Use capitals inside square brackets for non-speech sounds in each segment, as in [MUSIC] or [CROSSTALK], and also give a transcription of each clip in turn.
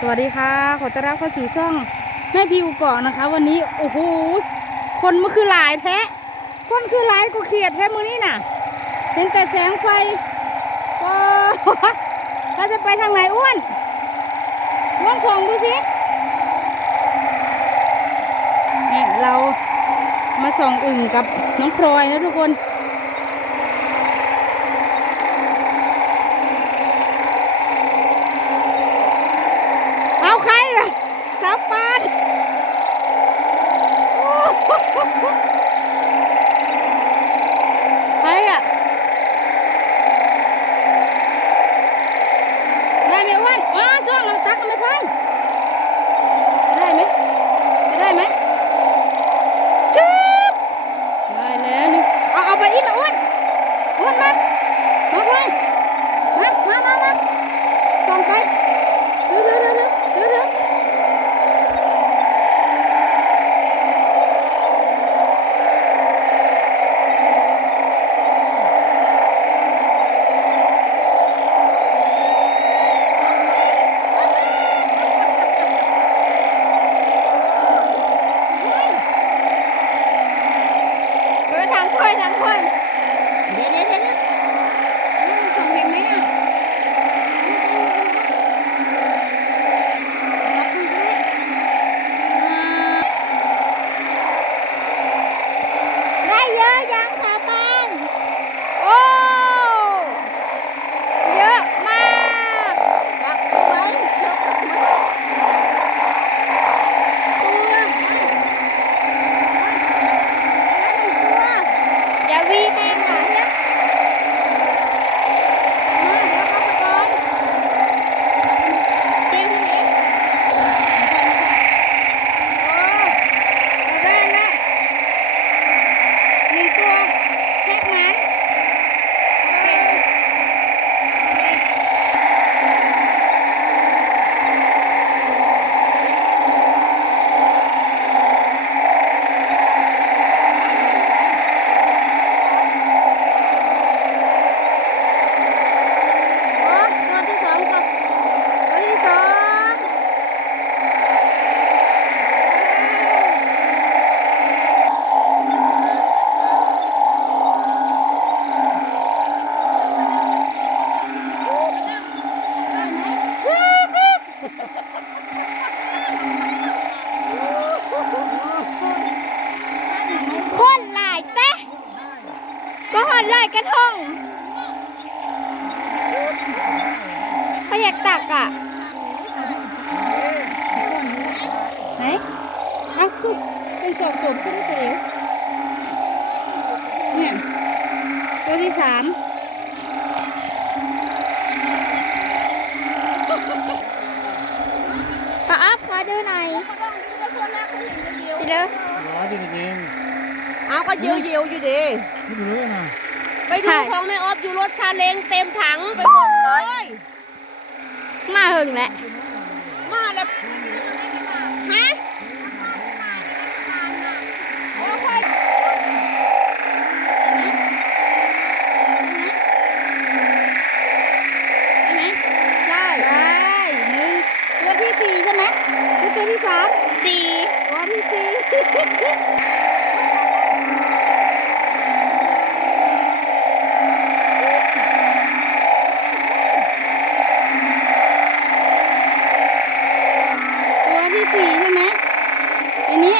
สวัสดีค่ะขอต้อนรับเข้าสู่ช่องแม่พิวเกาะนะคะ วันนี้โอ้โหคนมันคือหลายแท้ คนคือหลายก็เขียดแท้มือนี้น่ะ เห็นแต่แสงไฟว้าวเราจะไปทางไหนอ้วนอ้วนส่องดูสิเนี่ยเรามาส่องอึ่งกับน้องพลอยนะทุกคน Woo! [LAUGHS] เออทางค่อยทางค่อยเดี๋ยวเดี๋ยวเดี๋ยวเดี๋ยวเออมันส่องเห็นไหมอะ รับดูด้วยได้เยอะยังสาบานโอ้ เยอะมากจับตัวไว้ยกตัวอย่าวีแห้งหลานนะมาเดี๋ยวเข้าไปก่อนจับมือเจ๊ที่นี่ โอ้ได้แล้วหนึ่งตัวแทกนั้นเอ้ยโอ้ตัวที่สองตัวตัวที่สอง คนหลายเต้ก็หอดลอยกระทงเขาอยากตักอะไหนเอาคือเป็นสองตัวขึ้นตัวเดียวเนี่ยตัวที่สามป้าอัพขอดูหน่อยสิเลยร้อยจริงเอาก็ยิวยิวๆอยู่ดีๆที่รู้นะไปดูของแม่ออฟอยู่รถชาเล้งเต็มถังไปหมดเลย มาหึงแหละมาแล้วฮะโอ้ยได้ไหมได้ได้หนึ่งตัวที่สี่ใช่ไหมหรือตัวที่สามสี่ตัวที่สี่ ตัวที่สี่ใช่ไหมอันนี้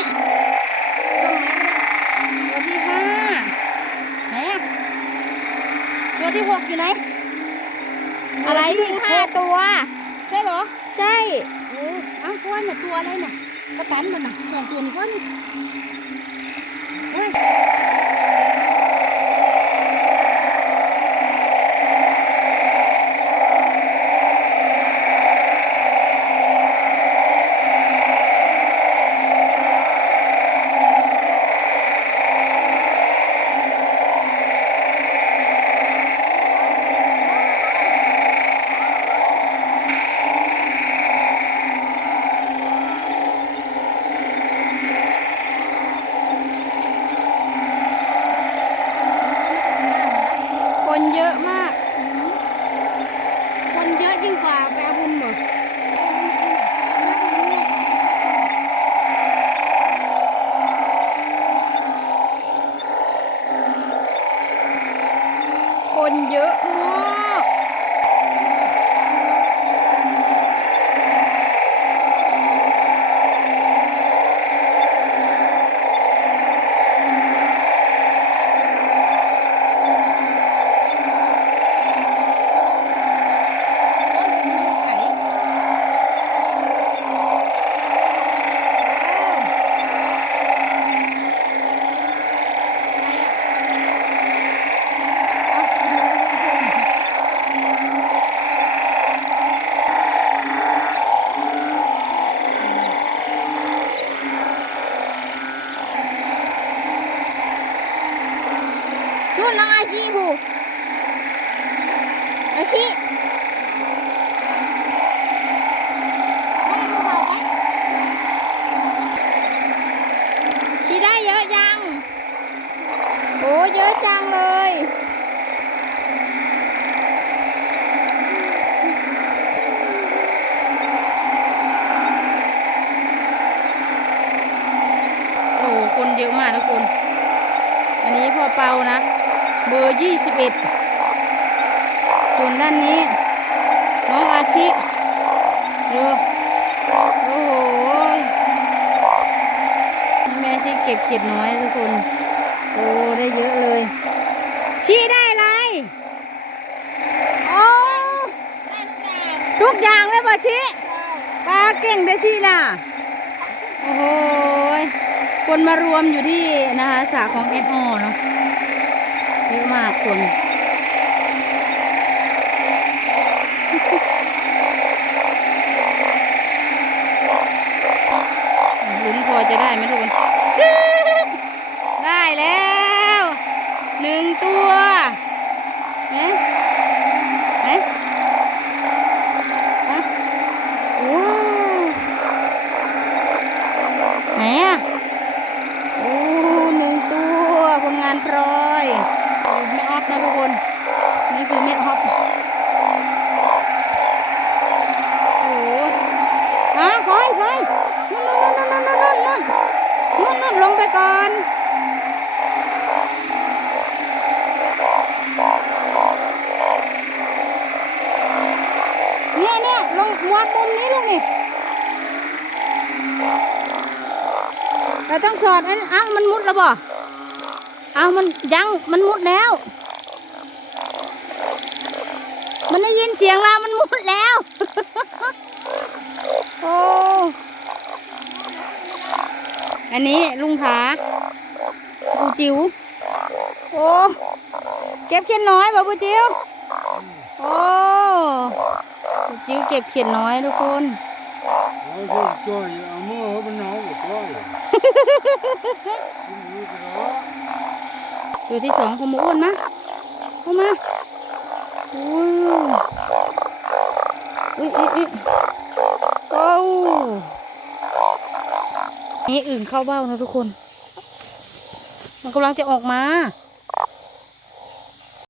ส่งไหนตัวที่ห้าไหนอะตัวที่หกอยู่ไหน อะไรมีห้าตัว ใช่เหรอ ใช่ โอ้อ้าวก้อนน่ะตัวอะไรน่ะกระตันมันน่ะสองตัวนี่ก้อน คนเยอะมาก คนเยอะยิ่งกว่าไปอาบุญหมดคนเยอะมาก เยอะมากทุกคน อันนี้พ่อเปานะ เบอร์ยี่สิบเอ็ดส่วนด้านนี้ น้องอาชิดูโอ้โหนี่แม่ชิเก็บเขียดน้อยทุกคน โอ้ ได้เยอะเลย ชี้ได้อะไรโอ้ทุกอย่างเลยป่ะชี้ปลาเก่งได้ชี้น่ะ โอ้โหย คนมารวมอยู่ที่นะคะสาของเอ็นอเนาะเยอะมากคนลุ้นพอจะได้ไหมทุกคน ได้แล้วหนึ่งตัวเอ๊ะเอ๊ะฮะว้าวไหนอะ โอ้หนึ่งตัวผลงานพลอยโอ้ไม่ออฟนะทุกคน นี่คือไม่ออฟโอ้ฮะพลอยพลอยนู่นนู่นนู่นนู่นนู่นนู่นนู่นลงไป ก่อนเนี่ยเนี่ยลงมัวมุมนี้ลูกนี่เราต้องสอดอันเอ้ามันมุดแล้วบ่เอามันยังมันมุดแล้ว มันได้ยินเสียงเรามันมุดแล้ว โอ้ อันนี้ลุงผาปูจิ๋วโอ้เก็บเขียนน้อยบ่ปูจิ๋วโอ้ปูจิ๋วเก็บเขียนน้อยทุกคนเอาสิจ่อยเอามือเขาเป็นหนาวกว่าจ่อยกินมือกันแล้วตัวที่สองของหมูอ้วนมาเข้ามาโอ้อุ้ยอุ้ยอุ้ยโอ้ นี่อื่นเข้าเบ้านะทุกคน มันกำลังจะออกมา